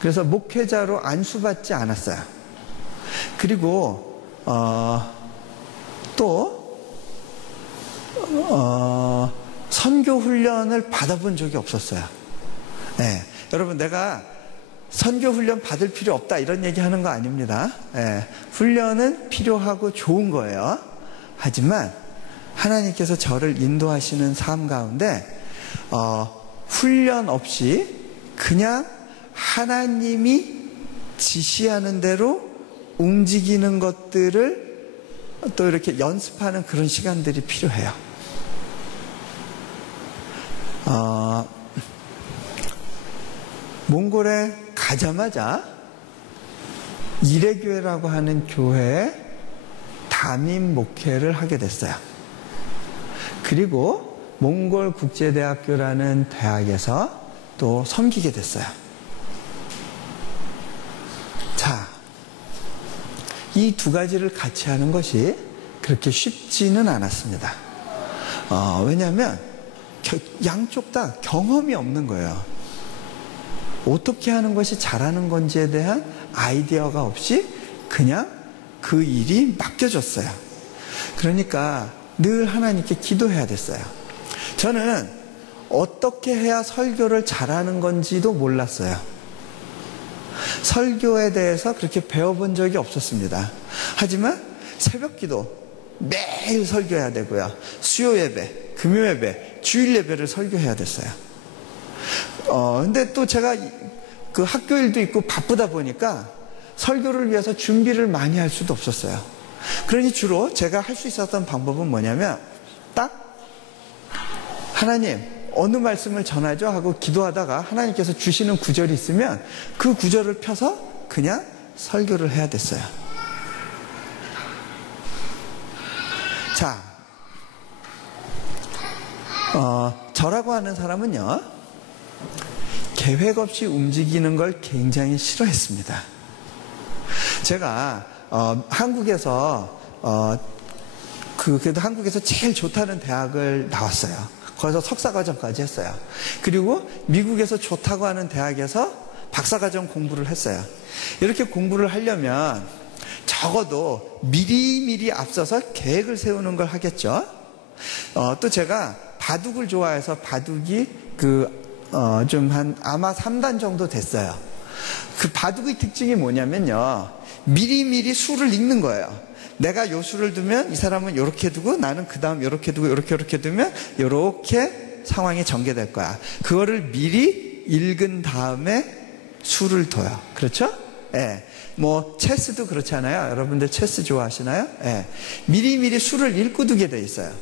그래서 목회자로 안수받지 않았어요. 그리고 또 선교 훈련을 받아본 적이 없었어요. 네. 여러분, 내가 선교 훈련 받을 필요 없다 이런 얘기 하는 거 아닙니다. 네. 훈련은 필요하고 좋은 거예요. 하지만 하나님께서 저를 인도하시는 삶 가운데 훈련 없이 그냥 하나님이 지시하는 대로 움직이는 것들을 또 이렇게 연습하는 그런 시간들이 필요해요. 몽골에 가자마자 이레교회라고 하는 교회에 담임 목회를 하게 됐어요. 그리고 몽골 국제대학교라는 대학에서 또 섬기게 됐어요. 자, 이 두 가지를 같이 하는 것이 그렇게 쉽지는 않았습니다. 왜냐하면 양쪽 다 경험이 없는 거예요. 어떻게 하는 것이 잘하는 건지에 대한 아이디어가 없이 그냥 그 일이 맡겨졌어요. 그러니까 늘 하나님께 기도해야 됐어요. 저는 어떻게 해야 설교를 잘하는 건지도 몰랐어요. 설교에 대해서 그렇게 배워본 적이 없었습니다. 하지만 새벽기도 매일 설교해야 되고요. 수요예배, 금요예배, 주일예배를 설교해야 됐어요. 근데 또 제가 그 학교일도 있고 바쁘다 보니까 설교를 위해서 준비를 많이 할 수도 없었어요. 그러니 주로 제가 할 수 있었던 방법은 뭐냐면 딱 하나님 어느 말씀을 전하죠 하고 기도하다가 하나님께서 주시는 구절이 있으면 그 구절을 펴서 그냥 설교를 해야 됐어요. 자, 저라고 하는 사람은요, 계획 없이 움직이는 걸 굉장히 싫어했습니다. 제가 한국에서 그래도 한국에서 제일 좋다는 대학을 나왔어요. 거기서 석사과정까지 했어요. 그리고 미국에서 좋다고 하는 대학에서 박사과정 공부를 했어요. 이렇게 공부를 하려면 적어도 미리미리 앞서서 계획을 세우는 걸 하겠죠. 또 제가 바둑을 좋아해서 바둑이 좀 아마 3단 정도 됐어요. 그 바둑의 특징이 뭐냐면요, 미리미리 수를 읽는 거예요. 내가 요 수를 두면 이 사람은 요렇게 두고 나는 그 다음 요렇게 두고 요렇게 두면 요렇게 상황이 전개될 거야. 그거를 미리 읽은 다음에 수를 둬요. 그렇죠? 예. 뭐 체스도 그렇잖아요. 여러분들 체스 좋아하시나요? 예. 미리미리 수를 읽고 두게 돼 있어요.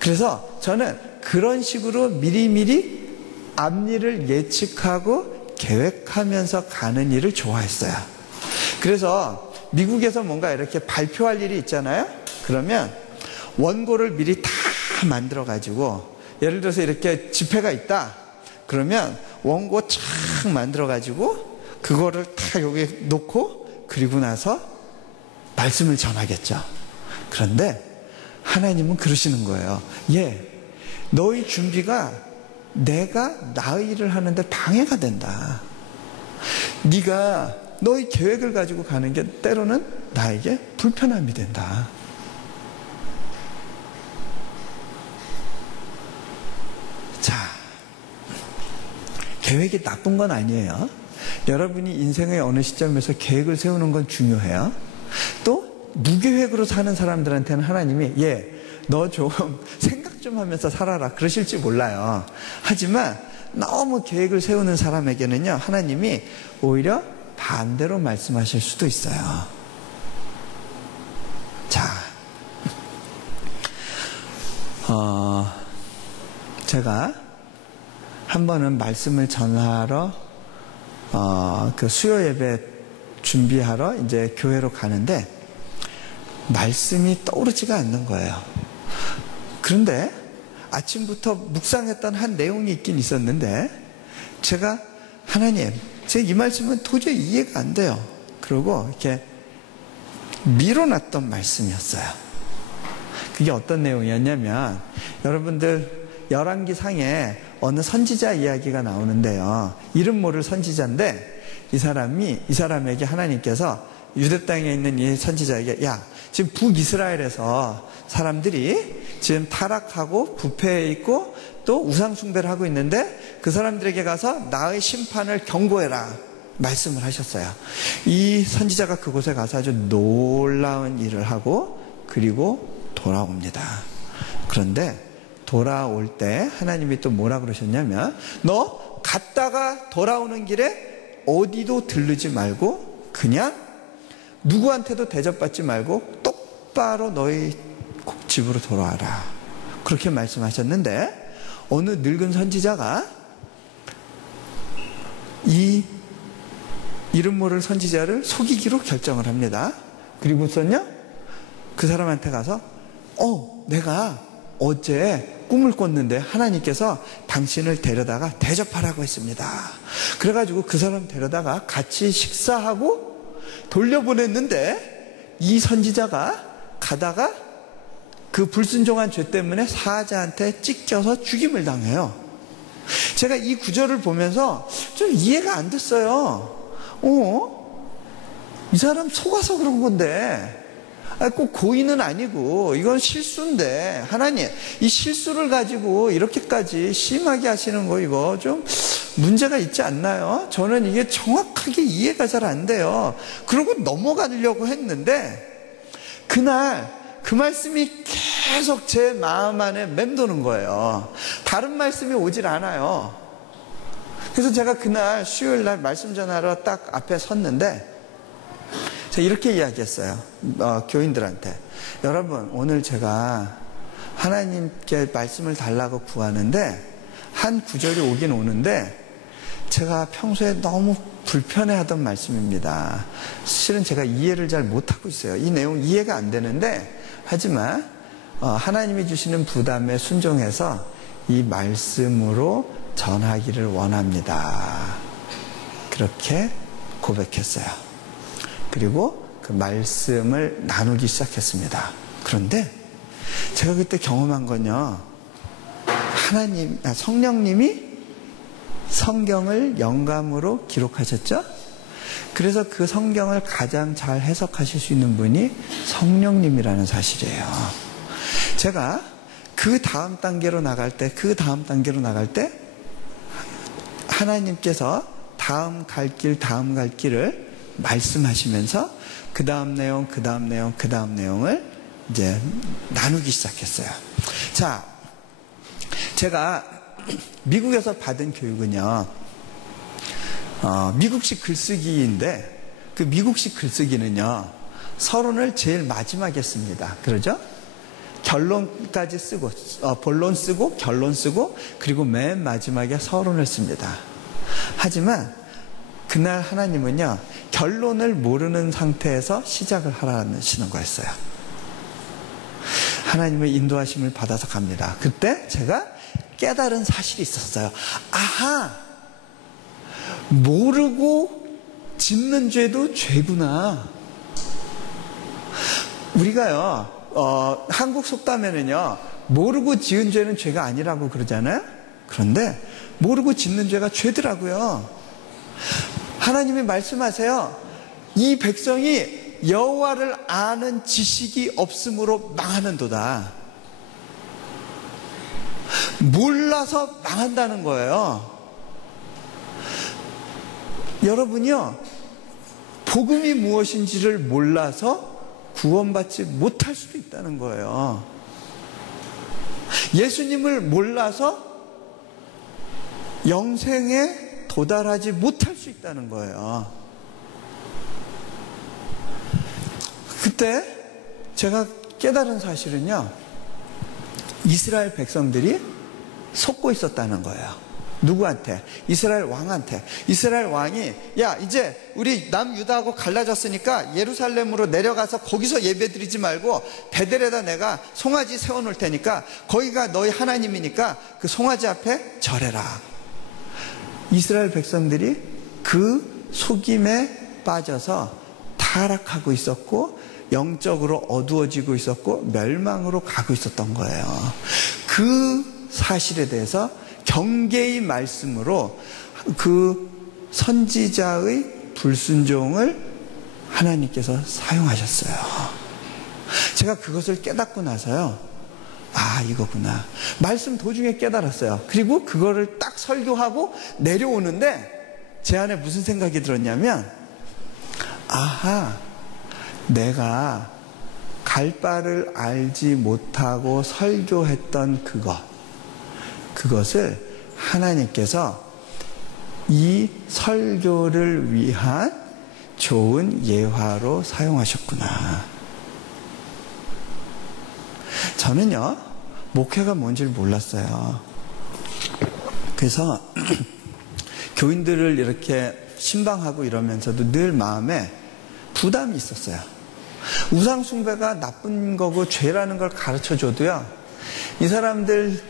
그래서 저는 그런 식으로 미리미리 앞일을 예측하고 계획하면서 가는 일을 좋아했어요. 그래서 미국에서 뭔가 이렇게 발표할 일이 있잖아요. 그러면 원고를 미리 다 만들어 가지고, 예를 들어서 이렇게 집회가 있다 그러면 원고 쫙 만들어 가지고 그거를 다 여기 놓고 그리고 나서 말씀을 전하겠죠. 그런데 하나님은 그러시는 거예요. 너희 준비가 내가 나의 일을 하는데 방해가 된다. 네가 너의 계획을 가지고 가는 게 때로는 나에게 불편함이 된다. 자, 계획이 나쁜 건 아니에요. 여러분이 인생의 어느 시점에서 계획을 세우는 건 중요해요. 또 무계획으로 사는 사람들한테는 하나님이 너 좀 생각 좀 하면서 살아라 그러실지 몰라요. 하지만 너무 계획을 세우는 사람에게는요, 하나님이 오히려 반대로 말씀하실 수도 있어요. 자, 제가 한 번은 말씀을 전하러 그 수요 예배 준비하러 이제 교회로 가는데 말씀이 떠오르지가 않는 거예요. 그런데 아침부터 묵상했던 한 내용이 있긴 있었는데 제가 하나님, 제가 이 말씀은 도저히 이해가 안 돼요. 그러고 이렇게 밀어놨던 말씀이었어요. 그게 어떤 내용이었냐면, 여러분들 열왕기 상에 어느 선지자 이야기가 나오는데요, 이름 모를 선지자인데 이 사람에게 하나님께서 유대 땅에 있는 이 선지자에게, 야, 지금 북이스라엘에서 사람들이 지금 타락하고 부패해 있고 또 우상숭배를 하고 있는데 그 사람들에게 가서 나의 심판을 경고해라 말씀을 하셨어요. 이 선지자가 그곳에 가서 아주 놀라운 일을 하고 그리고 돌아옵니다. 그런데 돌아올 때 하나님이 또 뭐라 그러셨냐면, 너 갔다가 돌아오는 길에 어디도 들르지 말고 그냥 누구한테도 대접받지 말고 똑바로 너희 집으로 돌아와라. 그렇게 말씀하셨는데 어느 늙은 선지자가 이 이름 모를 선지자를 속이기로 결정을 합니다. 그리고서는요, 그 사람한테 가서 내가 어제 꿈을 꿨는데 하나님께서 당신을 데려다가 대접하라고 했습니다. 그래가지고 그 사람 데려다가 같이 식사하고 돌려보냈는데 이 선지자가 가다가 그 불순종한 죄 때문에 사자한테 찢겨서 죽임을 당해요. 제가 이 구절을 보면서 좀 이해가 안 됐어요. 이 사람 속아서 그런 건데, 꼭 고의는 아니고 이건 실수인데 하나님 이 실수를 가지고 이렇게까지 심하게 하시는 거 이거 좀 문제가 있지 않나요? 저는 이게 정확하게 이해가 잘 안 돼요. 그러고 넘어가려고 했는데 그날 그 말씀이 계속 제 마음 안에 맴도는 거예요. 다른 말씀이 오질 않아요. 그래서 제가 그날 수요일 날 말씀 전하러 딱 앞에 섰는데 제가 이렇게 이야기했어요. 교인들한테. 여러분, 오늘 제가 하나님께 말씀을 달라고 구하는데 한 구절이 오긴 오는데 제가 평소에 너무 불편해하던 말씀입니다. 실은 제가 이해를 잘 못하고 있어요. 이 내용 이해가 안 되는데 하지만 하나님이 주시는 부담에 순종해서 이 말씀으로 전하기를 원합니다. 그렇게 고백했어요. 그리고 그 말씀을 나누기 시작했습니다. 그런데 제가 그때 경험한 건요, 성령님이 성경을 영감으로 기록하셨죠? 그래서 그 성경을 가장 잘 해석하실 수 있는 분이 성령님이라는 사실이에요. 제가 그 다음 단계로 나갈 때 하나님께서 다음 갈 길을 말씀하시면서 그 다음 내용을 이제 나누기 시작했어요. 자, 제가 미국에서 받은 교육은요, 미국식 글쓰기인데 그 미국식 글쓰기는요, 서론을 제일 마지막에 씁니다. 그러죠? 결론까지 쓰고, 본론 쓰고, 결론 쓰고, 그리고 맨 마지막에 서론을 씁니다. 하지만 그날 하나님은요, 결론을 모르는 상태에서 시작을 하시는 거였어요. 하나님의 인도하심을 받아서 갑니다. 그때 제가 깨달은 사실이 있었어요. 아하! 모르고 짓는 죄도 죄구나. 우리가요, 한국 속담에는요, 모르고 지은 죄는 죄가 아니라고 그러잖아요? 그런데 모르고 짓는 죄가 죄더라고요. 하나님이 말씀하세요. 이 백성이 여호와를 아는 지식이 없으므로 망하는도다. 몰라서 망한다는 거예요. 여러분이요, 복음이 무엇인지를 몰라서 구원받지 못할 수도 있다는 거예요. 예수님을 몰라서 영생에 도달하지 못할 수 있다는 거예요. 그때 제가 깨달은 사실은요, 이스라엘 백성들이 속고 있었다는 거예요. 누구한테? 이스라엘 왕한테. 이스라엘 왕이, 야, 이제 우리 남유다하고 갈라졌으니까 예루살렘으로 내려가서 거기서 예배드리지 말고 베델에다 내가 송아지 세워놓을 테니까 거기가 너희 하나님이니까 그 송아지 앞에 절해라. 이스라엘 백성들이 그 속임에 빠져서 타락하고 있었고 영적으로 어두워지고 있었고 멸망으로 가고 있었던 거예요. 그 사실에 대해서 경계의 말씀으로 그 선지자의 불순종을 하나님께서 사용하셨어요. 제가 그것을 깨닫고 나서요, 아, 이거구나. 말씀 도중에 깨달았어요. 그리고 그거를 딱 설교하고 내려오는데 제 안에 무슨 생각이 들었냐면, 아하, 내가 갈 바를 알지 못하고 설교했던 그것을 하나님께서 이 설교를 위한 좋은 예화로 사용하셨구나. 저는요, 목회가 뭔지를 몰랐어요. 그래서 교인들을 이렇게 신방하고 이러면서도 늘 마음에 부담이 있었어요. 우상숭배가 나쁜 거고 죄라는 걸 가르쳐 줘도요, 이 사람들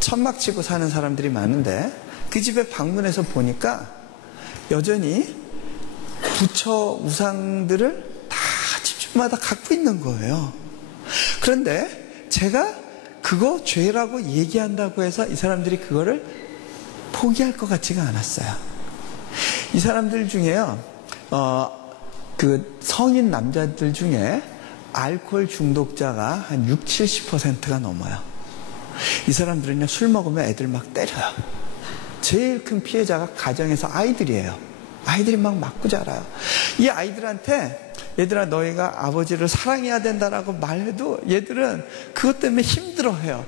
천막 치고 사는 사람들이 많은데 그 집에 방문해서 보니까 여전히 부처 우상들을 다 집집마다 갖고 있는 거예요. 그런데 제가 그거 죄라고 얘기한다고 해서 이 사람들이 그거를 포기할 것 같지가 않았어요. 이 사람들 중에요, 그 성인 남자들 중에 알코올 중독자가 한 60-70%가 넘어요. 이 사람들은요, 술 먹으면 애들 막 때려요. 제일 큰 피해자가 가정에서 아이들이에요. 아이들이 막 맞고 자라요. 이 아이들한테 얘들아, 너희가 아버지를 사랑해야 된다라고 말해도 얘들은 그것 때문에 힘들어해요.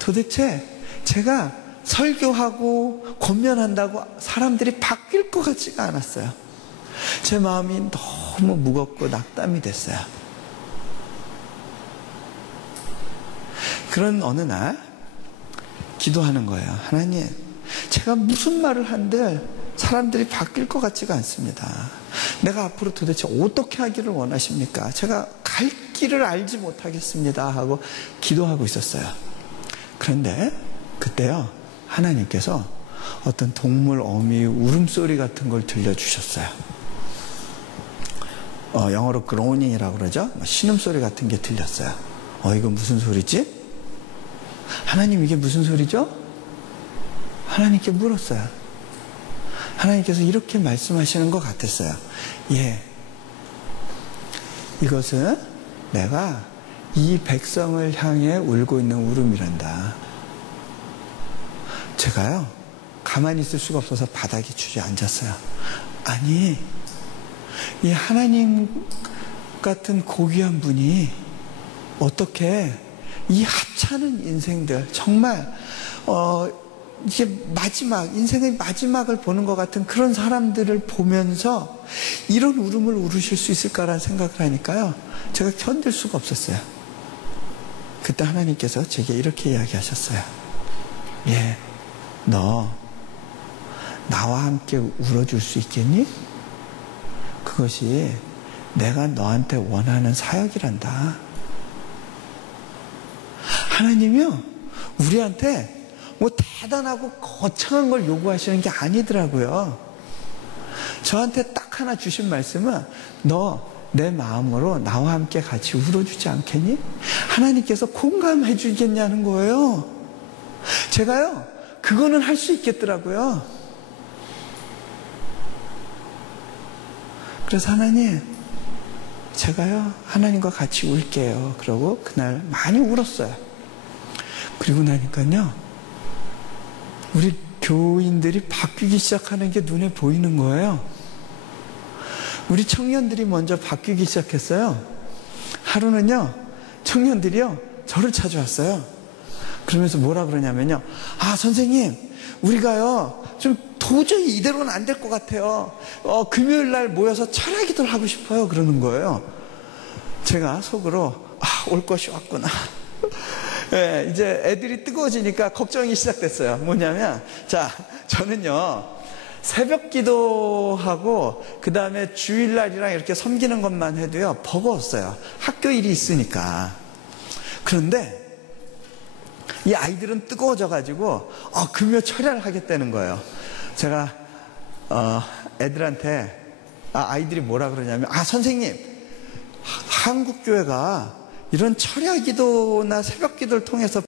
도대체 제가 설교하고 권면한다고 사람들이 바뀔 것 같지가 않았어요. 제 마음이 너무 무겁고 낙담이 됐어요. 그런 어느 날 기도하는 거예요. 하나님, 제가 무슨 말을 한들 사람들이 바뀔 것 같지가 않습니다. 내가 앞으로 도대체 어떻게 하기를 원하십니까? 제가 갈 길을 알지 못하겠습니다 하고 기도하고 있었어요. 그런데 그때요, 하나님께서 어떤 동물 어미 울음소리 같은 걸 들려주셨어요. 영어로 groaning이라고 그러죠. 신음소리 같은 게 들렸어요. 이거 무슨 소리지? 하나님, 이게 무슨 소리죠? 하나님께 물었어요. 하나님께서 이렇게 말씀하시는 것 같았어요. 예, 이것은 내가 이 백성을 향해 울고 있는 울음이란다. 제가요, 가만히 있을 수가 없어서 바닥에 주저앉았어요. 아니, 이 하나님 같은 고귀한 분이 어떻게 이 하찮은 인생들, 정말 이게 인생의 마지막을 보는 것 같은 그런 사람들을 보면서 이런 울음을 울으실 수 있을까라는 생각을 하니까요, 제가 견딜 수가 없었어요. 그때 하나님께서 제게 이렇게 이야기하셨어요. 예, 너 나와 함께 울어줄 수 있겠니? 그것이 내가 너한테 원하는 사역이란다. 하나님이요, 우리한테 뭐 대단하고 거창한 걸 요구하시는 게 아니더라고요. 저한테 딱 하나 주신 말씀은, 너 내 마음으로 나와 함께 같이 울어주지 않겠니? 하나님께서 공감해 주겠냐는 거예요. 제가요, 그거는 할 수 있겠더라고요. 그래서 하나님, 제가요, 하나님과 같이 울게요. 그러고 그날 많이 울었어요. 그리고 나니까요, 우리 교인들이 바뀌기 시작하는 게 눈에 보이는 거예요. 우리 청년들이 먼저 바뀌기 시작했어요. 하루는요, 청년들이요, 저를 찾아왔어요. 그러면서 뭐라 그러냐면요, 아, 선생님, 우리가요, 좀 도저히 이대로는 안 될 것 같아요. 금요일 날 모여서 철야 기도를 하고 싶어요. 그러는 거예요. 제가 속으로, 올 것이 왔구나. 네, 이제 애들이 뜨거워지니까 걱정이 시작됐어요. 뭐냐면, 자, 저는요, 새벽 기도하고 그 다음에 주일날이랑 이렇게 섬기는 것만 해도요, 버거웠어요. 학교 일이 있으니까. 그런데 이 아이들은 뜨거워져가지고 금요 철야를 하겠다는 거예요. 제가 애들한테, 아이들이 뭐라 그러냐면, 선생님, 한국교회가 이런 철야 기도나 새벽 기도를 통해서